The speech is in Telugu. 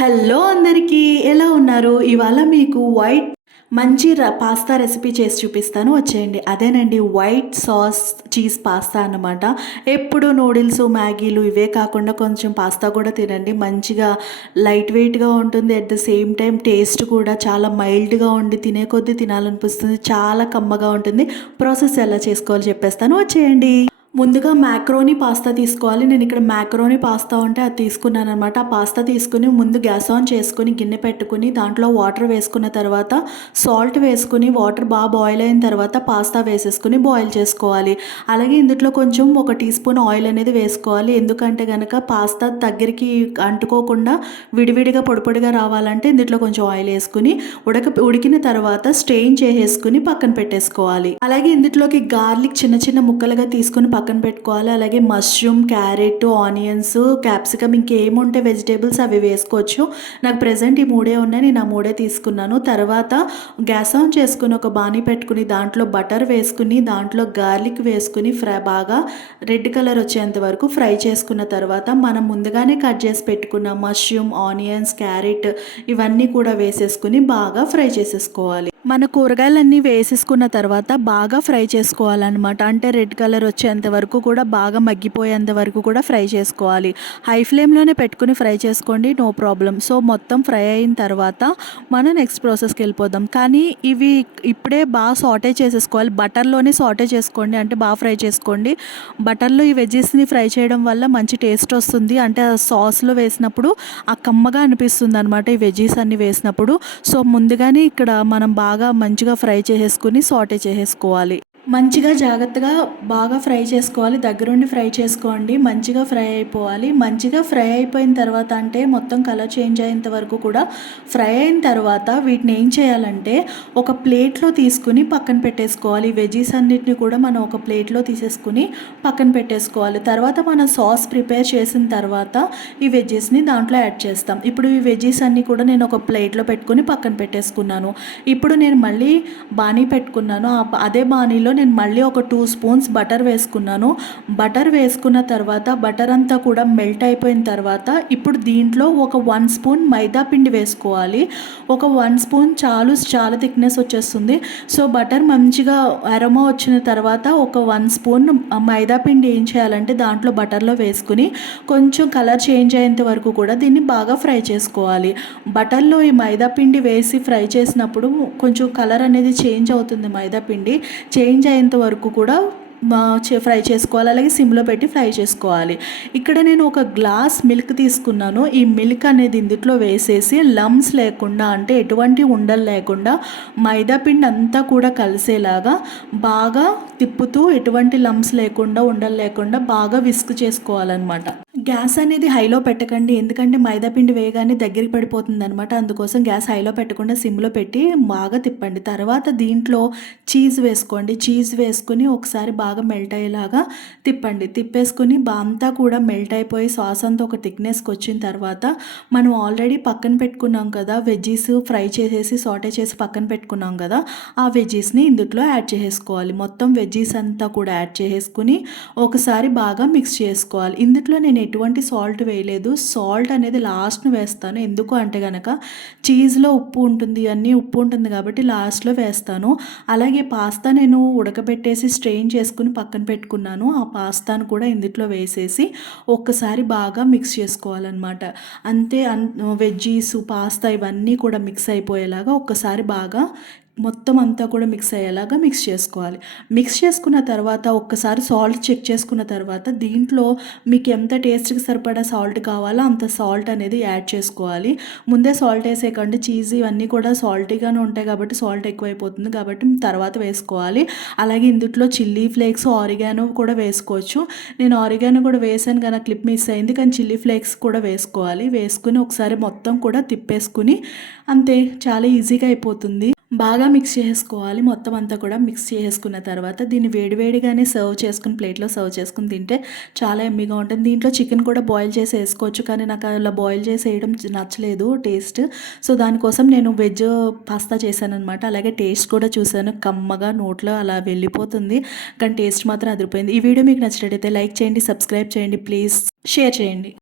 హలో అందరికీ ఎలా ఉన్నారు? ఇవాళ మీకు మంచి పాస్తా రెసిపీ చేసి చూపిస్తాను వచ్చేయండి. అదేనండి వైట్ సాస్ చీజ్ పాస్తా అన్నమాట. ఎప్పుడు నూడిల్స్, మ్యాగీలు ఇవే కాకుండా కొంచెం పాస్తా కూడా తినండి. మంచిగా లైట్ వెయిట్‌గా ఉంటుంది. At the same time taste కూడా చాలా మైల్డ్‌గా ఉండి తినే కొద్దీ తినాలనిపిస్తుంది. చాలా కమ్మగా ఉంటుంది. ప్రాసెస్ ఎలా చేసుకోవాలో చెప్పేస్తాను వచ్చేయండి. ముందుగా మ్యాక్రోనీ పాస్తా తీసుకోవాలి. నేను ఇక్కడ మ్యాక్రోనీ పాస్తా ఉంటే అది తీసుకున్నాననమాట. ఆ పాస్తా తీసుకొని ముందు గ్యాస్ ఆన్ చేసుకొని గిన్నె పెట్టుకొని దాంట్లో వాటర్ వేసుకున్న తర్వాత సాల్ట్ వేసుకొని వాటర్ బాగా బాయిల్ అయిన తర్వాత పాస్తా వేసేసుకొని బాయిల్ చేసుకోవాలి. అలాగే ఇందులో కొంచెం ఒక టీ స్పూన్ ఆయిల్ అనేది వేసుకోవాలి. ఎందుకంటే గనక పాస్తా దగ్గరికి అంటుకోకుండా విడివిడిగా పొడి పొడిగా రావాలంటే ఇందులో కొంచెం ఆయిల్ వేసుకుని ఉడికిన తర్వాత స్ట్రెయిన్ చేసేసుకుని పక్కన పెట్టేసుకోవాలి. అలాగే ఇందులోకి గార్లిక్ చిన్న చిన్న ముక్కలుగా తీసుకొని పక్కన పెట్టుకోవాలి. అలాగే మష్రూమ్, క్యారెట్, ఆనియన్స్, క్యాప్సికమ్ ఇంకేముంటే వెజిటేబుల్స్ అవి వేసుకోవచ్చు. నాకు ప్రెజెంట్ ఈ మూడే ఉన్నాయి. నేను ఆ మూడే తీసుకున్నాను. తర్వాత గ్యాస్ ఆన్ చేసుకుని ఒక బాణీ పెట్టుకుని దాంట్లో బటర్ వేసుకుని దాంట్లో గార్లిక్ వేసుకుని బాగా రెడ్ కలర్ వచ్చేంత వరకు ఫ్రై చేసుకున్న తర్వాత మనం ముందుగానే కట్ చేసి పెట్టుకున్న మష్రూమ్, ఆనియన్స్, క్యారెట్ ఇవన్నీ కూడా వేసేసుకుని బాగా ఫ్రై చేసేసుకోవాలి. మన కూరగాయలన్నీ వేసేసుకున్న తర్వాత బాగా ఫ్రై చేసుకోవాలన్నమాట. అంటే రెడ్ కలర్ వచ్చేంత వరకు కూడా బాగా మగ్గిపోయేంత వరకు కూడా ఫ్రై చేసుకోవాలి. హై ఫ్లేమ్లోనే పెట్టుకుని ఫ్రై చేసుకోండి, నో ప్రాబ్లం. సో మొత్తం ఫ్రై అయిన తర్వాత మనం నెక్స్ట్ ప్రాసెస్కి వెళ్ళిపోదాం. కానీ ఇవి ఇప్పుడే బాగా సాటే చేసేసుకోవాలి. బటర్లోనే సాటే చేసుకోండి, అంటే బాగా ఫ్రై చేసుకోండి. బటర్లో ఈ వెజ్జెస్ని ఫ్రై చేయడం వల్ల మంచి టేస్ట్ వస్తుంది. అంటే ఆ సాస్లో వేసినప్పుడు ఆ కమ్మగా అనిపిస్తుంది అనమాట ఈ వెజ్జీస్ అన్నీ వేసినప్పుడు. సో ముందుగానే ఇక్కడ మనం బాగా మంచిగా ఫ్రై చేసేసుకుని సాటే చేసేసుకోవాలి. మంచిగా జాగ్రత్తగా బాగా ఫ్రై చేసుకోవాలి. దగ్గరుండి ఫ్రై చేసుకోండి. మంచిగా ఫ్రై అయిపోవాలి. మంచిగా ఫ్రై అయిపోయిన తర్వాత అంటే మొత్తం కలర్ చేంజ్ అయ్యేంత వరకు కూడా ఫ్రై అయిన తర్వాత వీటిని ఏం చేయాలంటే ఒక ప్లేట్లో తీసుకుని పక్కన పెట్టేసుకోవాలి. వెజీస్ అన్నిటిని కూడా మనం ఒక ప్లేట్లో తీసేసుకుని పక్కన పెట్టేసుకోవాలి. తర్వాత మనం సాస్ ప్రిపేర్ చేసిన తర్వాత ఈ వెజ్జెస్ని దాంట్లో యాడ్ చేస్తాం. ఇప్పుడు ఈ వెజ్జీస్ అన్నీ కూడా నేను ఒక ప్లేట్లో పెట్టుకుని పక్కన పెట్టేసుకున్నాను. ఇప్పుడు నేను మళ్ళీ బాణీ పెట్టుకున్నాను. అదే బాణీలో నేను మళ్ళీ ఒక 2 స్పూన్స్ బటర్ వేసుకున్నాను. బటర్ వేసుకున్న తర్వాత బటర్ అంతా కూడా మెల్ట్ అయిపోయిన తర్వాత ఇప్పుడు దీంట్లో ఒక 1 స్పూన్ మైదా పిండి వేసుకోవాలి. ఒక 1 స్పూన్ చాలా థిక్నెస్ వచ్చేస్తుంది. సో బటర్ మంచిగా అరోమా వచ్చిన తర్వాత ఒక 1 స్పూన్ మైదా పిండి ఏం చేయాలంటే దాంట్లో బటర్లో వేసుకుని కొంచెం కలర్ చేంజ్ అయ్యేంత వరకు కూడా దీన్ని బాగా ఫ్రై చేసుకోవాలి. బటర్లో ఈ మైదా పిండి వేసి ఫ్రై చేసినప్పుడు కొంచెం కలర్ అనేది చేంజ్ అవుతుంది. మైదా పిండి చేంజ్ అయ్యేంత వరకు కూడా ఫ్రై చేసుకోవాలి. అలాగే సిమ్లో పెట్టి ఫ్రై చేసుకోవాలి. ఇక్కడ నేను ఒక గ్లాస్ మిల్క్ తీసుకున్నాను. ఈ మిల్క్ అనేది ఇందులో వేసేసి లమ్స్ లేకుండా, అంటే ఎటువంటి ఉండలు లేకుండా మైదా పిండి అంతా కూడా కలిసేలాగా బాగా తిప్పుతూ ఎటువంటి లమ్స్ లేకుండా, ఉండలు లేకుండా బాగా విస్క్ చేసుకోవాలన్నమాట. గ్యాస్ అనేది హైలో పెట్టకండి, ఎందుకంటే మైదా పిండి వేయగానే దగ్గరికి పడిపోతుంది అనమాట. అందుకోసం గ్యాస్ హైలో పెట్టకుండా సిమ్లో పెట్టి బాగా తిప్పండి. తర్వాత దీంట్లో చీజ్ వేసుకోండి. చీజ్ వేసుకుని ఒకసారి బాగా మెల్ట్ అయ్యేలాగా తిప్పండి. తిప్పేసుకుని అంతా కూడా మెల్ట్ అయిపోయి సాస్ అంతా ఒక థిక్నెస్కి వచ్చిన తర్వాత మనం ఆల్రెడీ పక్కన పెట్టుకున్నాం కదా వెజ్జీస్, ఫ్రై చేసేసి సాటే చేసి పక్కన పెట్టుకున్నాం కదా, ఆ వెజ్జీస్ని ఇందులో యాడ్ చేసుకోవాలి. మొత్తం వెజ్జీస్ అంతా కూడా యాడ్ చేసుకుని ఒకసారి బాగా మిక్స్ చేసుకోవాలి. ఇందులో నేను ఎటువంటి సాల్ట్ వేయలేదు. సాల్ట్ అనేది లాస్ట్ను వేస్తాను. ఎందుకు అంటే కనుక చీజ్లో ఉప్పు ఉంటుంది, అన్నీ ఉప్పు ఉంటుంది కాబట్టి లాస్ట్లో వేస్తాను. అలాగే పాస్తా నేను ఉడకబెట్టేసి స్ట్రెయిన్ చేసుకుని పక్కన పెట్టుకున్నాను. ఆ పాస్తాను కూడా ఇందులో వేసేసి ఒక్కసారి బాగా మిక్స్ చేసుకోవాలన్నమాట. అంతే. వెజ్జీస్, పాస్తా ఇవన్నీ కూడా మిక్స్ అయిపోయేలాగా ఒక్కసారి బాగా మొత్తం అంతా కూడా మిక్స్ అయ్యేలాగా మిక్స్ చేసుకోవాలి. మిక్స్ చేసుకున్న తర్వాత ఒక్కసారి సాల్ట్ చెక్ చేసుకున్న తర్వాత దీంట్లో మీకు ఎంత టేస్ట్కి సరిపడా సాల్ట్ కావాలో అంత సాల్ట్ అనేది యాడ్ చేసుకోవాలి. ముందే సాల్ట్ వేసేయకండి. చీజ్ ఇవన్నీ కూడా సాల్టీగానే ఉంటాయి కాబట్టి సాల్ట్ ఎక్కువైపోతుంది కాబట్టి తర్వాత వేసుకోవాలి. అలాగే ఇందులో చిల్లీ ఫ్లేక్స్, ఆరిగానో కూడా వేసుకోవచ్చు. నేను ఆరిగానో కూడా వేసాను కానీ క్లిప్ మిస్ అయింది, కానీ చిల్లీ ఫ్లేక్స్ కూడా వేసుకోవాలి. వేసుకుని ఒకసారి మొత్తం కూడా తిప్పేసుకుని అంతే, చాలా ఈజీగా అయిపోతుంది. బాగా మిక్స్ చేసుకోవాలి. మొత్తం అంతా కూడా మిక్స్ చేసుకున్న తర్వాత దీన్ని వేడివేడిగానే సర్వ్ చేసుకుని ప్లేట్లో సర్వ్ చేసుకుని తింటే చాలా ఎమ్మీగా ఉంటుంది. దీంట్లో చికెన్ కూడా బాయిల్ చేసి వేసుకోవచ్చు, కానీ నాకు అలా బాయిల్ చేసి వేయడం నచ్చలేదు టేస్ట్. సో దానికోసం నేను వెజ్ పాస్తా చేశాను అనమాట. అలాగే టేస్ట్ కూడా చూశాను, కమ్మగా నోట్లో అలా వెళ్ళిపోతుంది, కానీ టేస్ట్ మాత్రం అదిరిపోయింది. ఈ వీడియో మీకు నచ్చినట్టయితే లైక్ చేయండి, సబ్స్క్రైబ్ చేయండి, ప్లీజ్ షేర్ చేయండి.